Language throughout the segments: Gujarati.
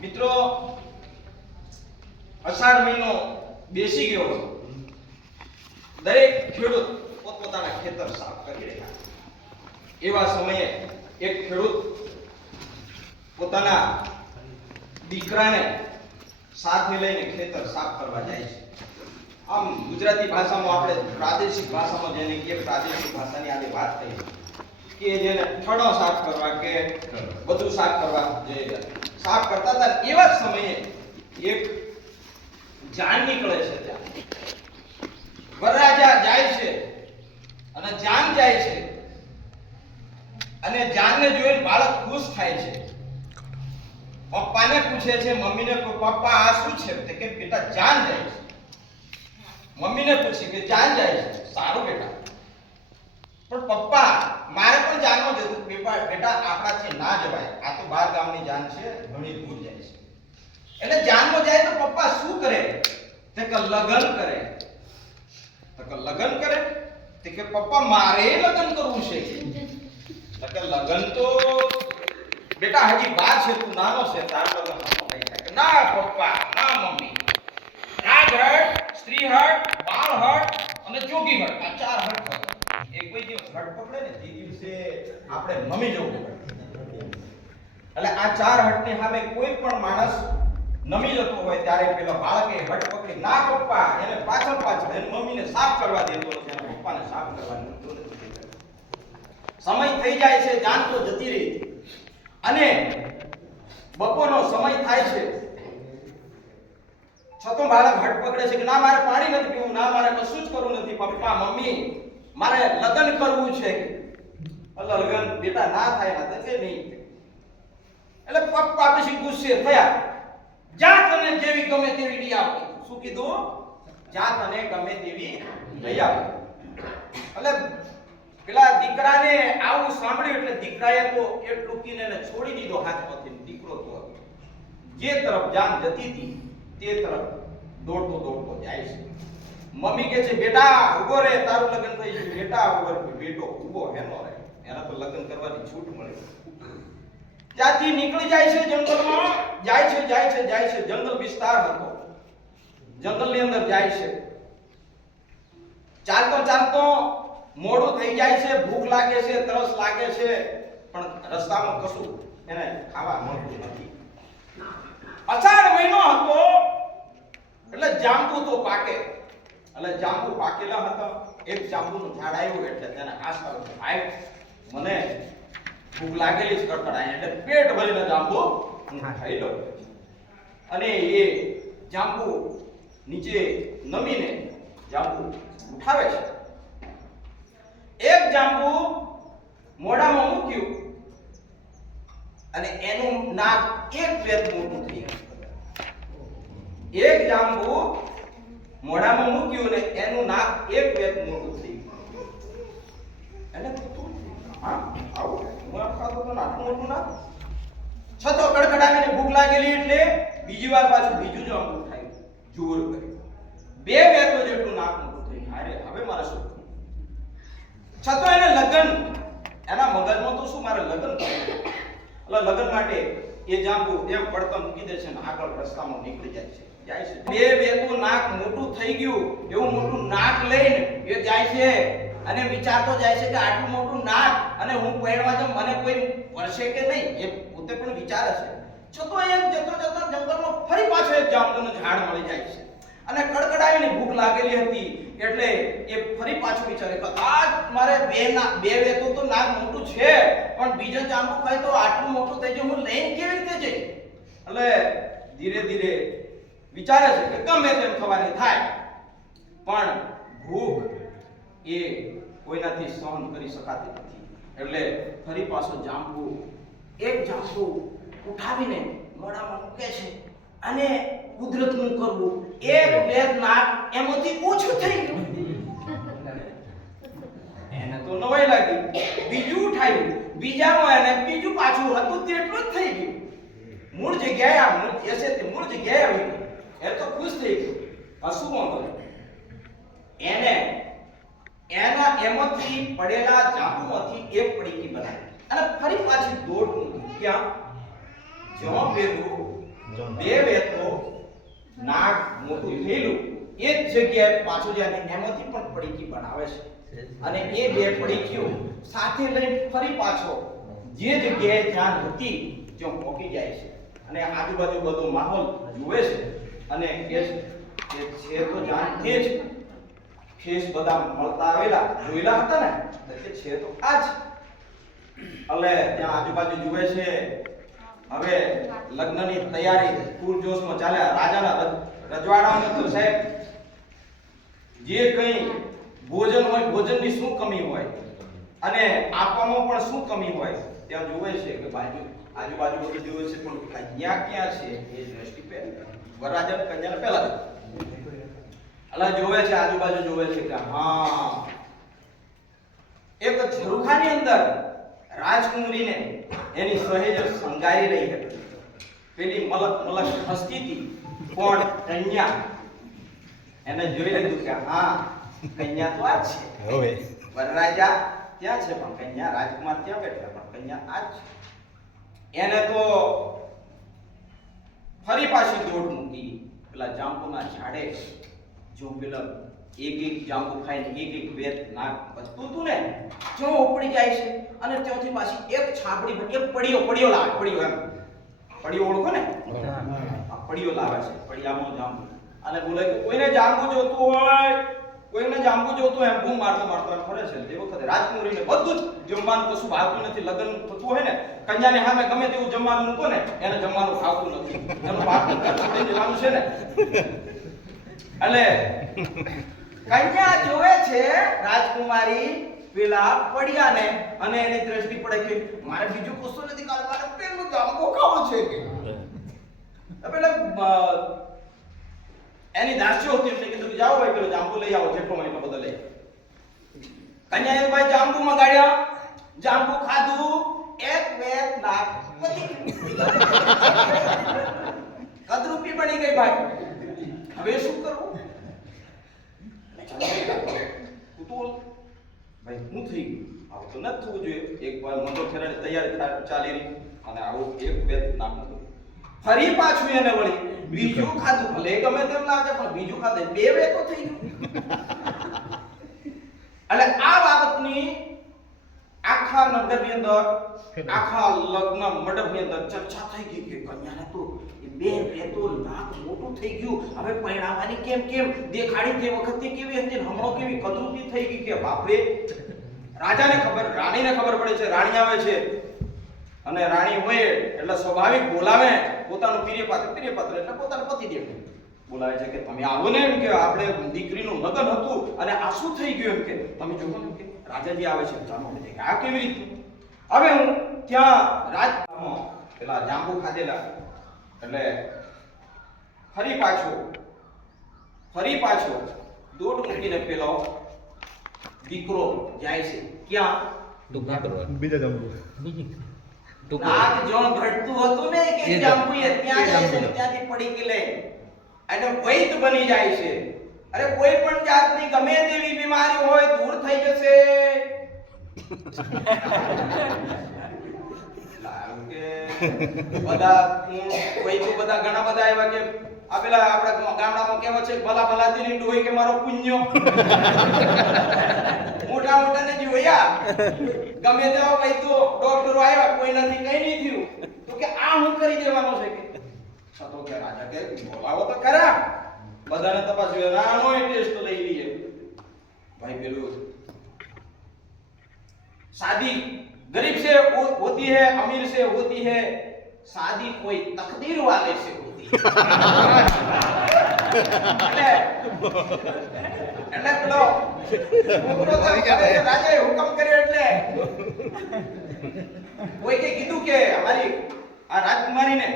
મિત્રો અષાઢ મહિનો બેસી ગયો હતો. દરેક ખેડૂત પોતપોતાના ખેતર સાફ કરી રહ્યા. એવા સમયે એક ખેડૂત પોતાના દીકરાને સાથે લઈને ખેતર સાફ કરવા જાય છે. આમ ગુજરાતી ભાષામાં આપણે પ્રાદેશિક ભાષામાં જેને કે પ્રાદેશિક ભાષાની આજે વાત થઈ કે જેને ઠળો સાફ કરવા કે બધું સાફ કરવા જે સાફ કરતા હતા. એવા જ સમયે એક જાન નીકળે છે. ત્યાં વરરાજા જાય છે અને જાન જાય છે અને જાનને જોઈને બાળક ખુશ થાય છે. પપ્પાને પૂછે છે, મમ્મીને, પપ્પા આ શું છે? તો કે બેટા જાન જાય છે. મમ્મીને પૂછે કે જાન જાય છે, સારું બેટા. પણ પપ્પા મારે પણ જાનમાં જતું. બેટા આપણાથી ના જવાય, આ તો બહાર ગામની જાન છે, ઘણી દૂર જાય છે. એટલે જાનમાં જાય તો પપ્પા શું કરે? તે કે લગન કરે. તો કે લગન કરે? તે કે પપ્પા મારે લગન કરવું છે. કે લગન તો બેટા હજી વાર છે, તું નાનો છે, તારો લગન થઈ જાય. ના પપ્પા, ના મમ્મી, રાજહટ, સ્ત્રીહટ, બાળહટ અને જોગીહટ, આ ચાર હટ છે. એક કોઈ દિવસ હટ પકડે ને તે દિવસે આપણે મમી જવું પડે. એટલે આ ચાર હટની સામે કોઈ પણ માણસ નમી જતો હોય ત્યારે પેલા બાળકે હટ પકડી, ના પપ્પા, એને પાછળ એને મમ્મીને સાફ કરવા દેતો નથી, એના પપ્પાને સાફ કરવા દેતો નથી. સમય થઈ જાય છે, જાન તો જતી રહી અને બપોરનો સમય થાય છે. છતો બાળક હટ પકડે છે કે ના મારે પાણી નથી પીવું, ના મારે કશું જ કરવું નથી. પપ્પા, મમ્મી, મારે લગ્ન કરવું છે. એટલે લગ્ન બેટા ના થાય ના તો નહીં. એટલે પપ્પા પછી ગુસ્સે થયા. જા તને જેવી ગમે તેવી લઈ આવ. શું કીધું? જા તને ગમે તેવી લઈ આવ. એટલે પેલા દીકરાને આવું સાંભળ્યું એટલે દીકરાએ તો એટલું કીને છોડી દીધો હાથમાંથી. દીકરો તો જે તરફ જાન જતી હતી તે તરફ દોડતો દોડતો જાય છે. મમ્મી કહે છે, બેટા ઉભો રહે, તારું લગ્ન થઈ ગયું. બેટા ઉભો રહે. બેટો ઉભો હેનો રહે, એના તો લગ્ન કરવાની છૂટ મળે. ત્યાંથી નીકળી જાય છે, જંગલમાં જાય છે. જંગલ વિસ્તાર હતો, જંગલની અંદર જાય છે. ચાલતો મોડું થઈ જાય છે, ભૂખ લાગે છે, તરસ લાગે છે, પણ રસ્તામાં કશું એને ખાવા મળતું નથી. અષાઢ મહિનો હતો એટલે જાંબુ તો પાકે. એટલે જાંબુ પાકેલા હતા. એક જાંબુનું ઝાડ આવ્યું એટલે તેને આશા ભાઈ મને ભૂખ લાગેલી જ કડકડાય એટલે પેટ ભરીને જાંબુ ખાઈ લો. અને એ જાંબુ નીચે નમીને જાંબુ ઉઠાવે છે. એક જાંબુ મોઢામાં મૂક્યું અને એનું નાક એક વેત મોટું થઈ ગયું. એક જાંબુ મોઢામાં મૂક્યું અને એનું નાક એક વેત મોટું થઈ ગયું. એટલે હા આવું હું ખાતો તો નાટું મોટું નાક. છતો કડકડાવીને ભૂખ લાગેલી એટલે બીજી વાર પાછું બીજું જાંબુ ઉઠાવ્યું, જોર કર્યું. બે વેતો જેટલું નાક મોટું થઈ ગયું. અરે હવે મારે શું? છતો એને લગન, એના મગજમાં તો શું મારે લગન કરવું. એટલે લગન માટે એ જાંબુ એમ પડતમ મૂકી દે છે અને આગળ રસ્તામાં નીકળી જાય છે. બે વેતું નાક મોટું થઈ ગયું એવું મોટું નાક લઈને એ જાય છે અને વિચારતો જાય છે કે આટલું મોટું નાક અને હું પહેરવા જાઉં મને કોઈ વળશે કે નહીં, એ પોતે પણ વિચારે છે. છતો એમ જતો જંગલમાં ફરી પાછો એક જાંબુનું ઝાડ મળી જાય છે અને કડકડાવીને ભૂખ લાગેલી હતી એટલે એ ફરી પાછું વિચારે કે આજ મારે બે વેતો તો નાક મોટું છે પણ બીજો જાંબુ ખાય તો આટલું મોટું થઈ જાય, હું લઈને કેવી રીતે જઈ? એટલે ધીરે ધીરે વિચારે છે કે ગમે તેમ થવાની થાય પણ ભૂખ એ કોઈનાથી સહન કરી શકાતી નથી. એટલે ફરી પાછો એક જાંબુ ઉઠાવીને મોઢામાં મૂકે છે અને કુદરતનું કરવું એક વેત નાક એમાંથી ઓછું થઈ ગયું. એને તો નવાઈ લાગી. બીજું ઉઠાવ્યું, બીજામાં એને બીજું પાછું હતું તેટલું જ થઈ ગયું. મૂળ જગ્યાએ મૂળ જગ્યાએ આવી ગયું. એ તો ખુશ થઈ ગયો. હસવું બોલે એને એના એમાંથી પડેલા જાંબુમાંથી એક પડીકી બનાવી અને ફરી પાછી દોડ મૂકી. ક્યાં? જ્યાં પેલું બે વેતો નાક મોટું થયેલું એ જ જગ્યાએ પાછું જાય એમાંથી પણ પડીકી બનાવે છે અને એ બે પડીકીઓ સાથે લઈને ફરી પાછો જે જગ્યાએ ધ્યાન હતી ત્યાં પહોંચી જાય છે અને આજુબાજુ બધો માહોલ જુએ છે અને કે છે તો જાણતે જ ખેસ બધા મળતા આવેલા જોયેલા હતા ને એટલે છે તો આજ એટલે ત્યાં આજુબાજુ જુએ છે હવે લગ્નની તૈયારી પૂરજોશમાં ચાલ્યા રાજાના રજવાડામાં તો સાહેબ જે કંઈ ભોજન હોય ભોજનની શું કમી હોય અને આપવામાં પણ શું કમી હોય ત્યાં જુએ છે કે આજુબાજુ બધું જુએ છે પણ કન્યા ક્યાં છે એ દ્રષ્ટિ પે વરરાજા કન્યાને પહેલા અલા જોવે છે આજુબાજુ જોવે છે કે હા એક ઝરૂખાની અંદર રાજકુમારીને એની સહેજ સંગારી રહી હતી પેલી મલક હસતી હતી પણ કન્યા એને જોઈ લીધું કે હા કન્યા તો આ છે હવે વરરાજા ત્યાં છે પણ કન્યા રાજકુમાર ત્યાં બેઠા પણ કન્યા આ છે એને તો ફરી પાછી દોડ મૂકી પેલા જાંબુના ઝાડે જો પેલા એક જાંબુ ખાઈને એક વેત નાક બચતું હતું ને જો ઉપડી જાય છે અને ત્યાંથી પાછી એક છાપડી એક પડીઓ લાવે પડીઓ એમ પડીઓ ઓળખો ને આ પડીઓ લાવે છે પડિયામાં જાંબુ અને બોલે કે કોઈને જાંબુ જોતું હોય કોઈને જાંબુ જોતું એમ બૂમ મારતો એમ ફરે છે તે વખતે રાજકુમારીને બધું જ જમવાનું કશું ભાવતું નથી લગ્ન થતું હોય ને કન્યાને સામે ગમે તેવું જમવાનું મૂકો ને એને જમવાનું ભાવતું નથી એનું બાપનું ઘર છોડી દેવાનું છે ને એટલે કન્યા જોવે છે રાજકુમારી પેલા પડિયાને અને એની દ્રષ્ટિ પડે કે મારે બીજું કશું નથી કારણ મારે પેલું જાંબુ ખાવું છે કે પેલા એની દાસીઓ હતી એટલે કીધું જાઓ ભાઈ પેલો જાંબુ લઈ આવો જેટલો મને એટલો બધો લઈ કન્યાએ ભાઈ જાંબુ મંગાડ્યા જાંબુ ખાધું એક વેત નાક કદરૂપી બની ગઈ ભાઈ હવે શું કરવું કુતૂહલ ભાઈ શું થઈ ગયું આવું તો ન થવું જોઈએ એક વાર મંદો ફેરાની તૈયારી ચાલી રહી અને આવું એક વેત નાક ફરી પાછું એને વળી બીજું ખાધું ભલે ગમે તેમ લાગે પણ બીજું ખાધે બે વેતો થઈ ગયું એટલે આ બાબતની આખા નગરની અંદર આખા લગ્ન મંડપની અંદર ચર્ચા થઈ ગઈ કે કન્યાને તો બે વેતો નાક મોટું થઈ ગયું હવે પરિણામવાની કેમ દેખાડી તે વખતે કેવી હતી હમણો કેવી કદરૂપી થઈ ગઈ કે બાપરે રાજાને ખબર રાણીને ખબર પડે છે રાણી આવે છે અને રાણી હોય એટલે સ્વાભાવિક બોલાવે પોતાનું પ્રિયપાત્ર એટલે પોતાના પતિદેવ બોલાવે છે કે તમે આવો ને એમ કે આપણે દીકરીનું લગ્ન હતું અને આ શું થઈ ગયું એમ કે તમે જોવો ને કે રાજાજી આવે છે જાણો કે આ કેવી રીતે હવે હું ત્યાં રાજમાં પેલા જાંબુ ખાધેલા એટલે ફરી પાછો દોડ મૂકીને પેલો દીકરો જાય છે ક્યાં બીજા જાંબુ નાક જોણ ઘટતું હતું ને કે જાંબુ એ ત્યાં જાય છે ત્યાંથી પડી કે લે અને વૈદ બની જાય છે અરે કોઈ પણ જાતની ગમે તેવી બીમારી હોય દૂર થઈ જશે બધા ઘણા બધા એવા કે આ પેલા આપણા ગામડામાં કહેવત છે ભલા ભલાથી નીંડું હોય કે મારો પુણ્ય મોટા ને જોયા ગમે તેવા ભાઈ તો ડોક્ટરો આવ્યા કોઈ નથી કઈ નહીં થયું તો કે આ હું કરી દેવાનો છે કે તો કે રાજા કે બોલાવો તો ખરા બધાને તપાસ્યું નાનો ટેસ્ટ લઈ લઈએ ભાઈ પેલું शादी गरीब से होती है अमीर से होती है शादी कोई तकदीर वाले से होती है એટલે પેલો રાજાએ હુકમ કર્યો એટલે કોઈ કે કીધું કે અમારી આ રાજકુમારીને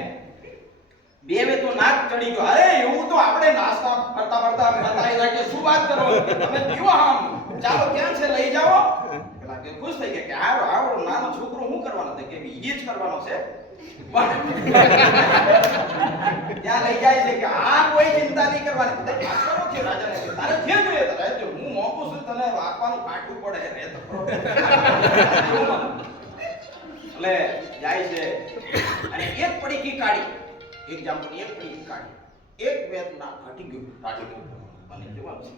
બે વે તો નાક ચડી ગયો અરે એવું તો આપણે નાસ્તા કરતા બતાવી કે શું વાત કરો તમે જીવો આમ ચાલો ક્યાં છે લઈ જાઓ પેલા કે ખુશ થઈ ગયા કે આવો નાનો છોકરો શું કરવાનો છે કે ઈ જ કરવાનો છે ત્યાં લઈ જાય છે કે આ કોઈ ચિંતા નહીં કરવાની તો આસરો છે રાજાને તારે જે જોઈએ તારે જો હું મોકો છું તને આપવાનું કાઢવું પડે રે તો એટલે જાય છે અને એક પડીકી કાઢી એક્ઝામ્પલ એક પડી કાઢી એક વેત ના ઘટી ગયું રાજા કે મને જવાબ છે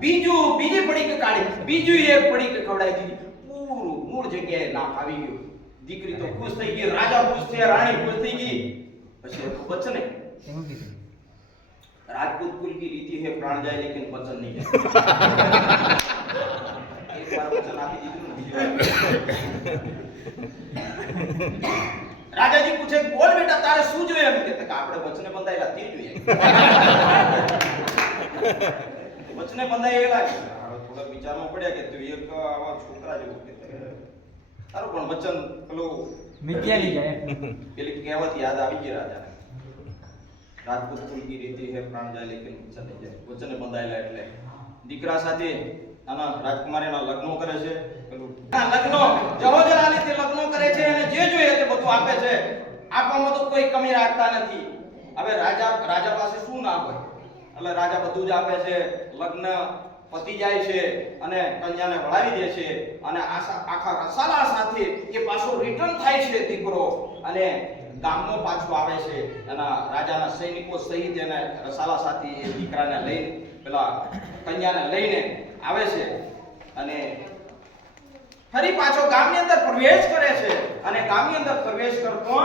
બીજી પડી કે કાઢી બીજું એક પડી કે ખવડાવી દીધી પૂરું મૂળ જગ્યાએ નાક આવી ગયું દીકરી તો ખુશ થઈ ગઈ રાજા ખુશ થયા રાણી ખુશ થઈ ગઈ પછી વચન राजपूत कुल की रीति है प्राण जाए लेकिन वचन नहीं जाए एक बार वचन आपी दीधું ને બીજી વાર રાજાજી પૂછે બોલ બેટા તારે શું જોઈએ એમ કે આપણે વચને બંધાયેલા તે જોઈએ વચને બંધાયેલા થોડા વિચારમાં પડ્યા કે તું એક આવા છોકરા જેવો કે તારું પણ વચન પેલું મિથ્યાની જાય પેલી કહેવત યાદ આવી ગઈ રાજાને राजपूत कुल की रीति है प्राण जाए लेकिन वचन नहीं जाए वचने બંધાયેલા એટલે દીકરા સાથે આના રાજકુમારીના લગ્નો કરે છે પેલું લગ્નો જહોજરાની લગ્નો કરે છે અને જે જોઈએ તે બધું આપે છે આપવામાં તો કોઈ કમી રાખતા નથી હવે રાજા પાસે શું ના હોય એટલે રાજા બધું જ આપે છે લગ્ન પતી જાય છે અને કન્યાને વળાવી દે છે અને આખા રસાલા સાથે એ પાછો રિટર્ન થાય છે દીકરો અને ગામમાં પાછું આવે છે એના રાજાના સૈનિકો સહિત એને રસાલા સાથે એ દીકરાને લઈને પેલા કન્યાને લઈને આવે છે અને ફરી પાછો ગામની અંદર પ્રવેશ કરે છે અને ગામની અંદર પ્રવેશ કરતો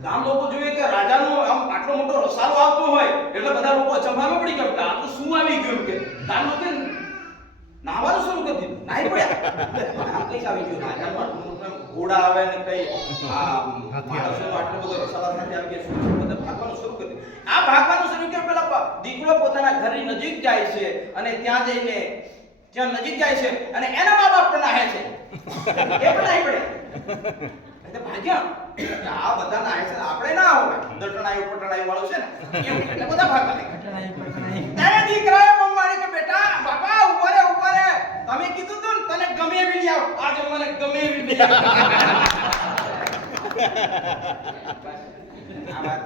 ગામ લોકો જોઈએ કે રાજાનો આમ આટલો મોટો રસાલો આવતો હોય એટલે બધા લોકો અચંભામાં પડી ગયા કે આ તો શું આવી ગયું કે ગામ લોકો નાવાનું શરૂ કરી દીધું નાઈ પડ્યા કઈ આવી ગયું રાજાનો આટલો મોટો ઘોડા આવે ને કઈ આ માણસોનો આટલો બધો રસાલા સાથે આવી ગયા શું બધા ભાગવાનું શરૂ કરી દીધું આ ભાગવાનું શરૂ કર્યું પેલા દીકરો પોતાના ઘરની નજીક જાય છે અને ત્યાં જઈને ત્યાં નજીક જાય છે અને એના મા બાપ પણ નાહે છે એ પણ નાઈ પડે એટલે ભાગ્યા આ બધા નાહે છે આપણે ના હોય દટણાયું પટણાયું વાળું છે ને એવું એટલે બધા ભાગવા લાગ્યા ત્યારે દીકરાએ મમ્માને કે બેટા બાપા ઉપર રે તમે કીધું તું ને તને ગમે એવી લઈ આવ આજે મને ગમે એવી લઈ આવ આ વાત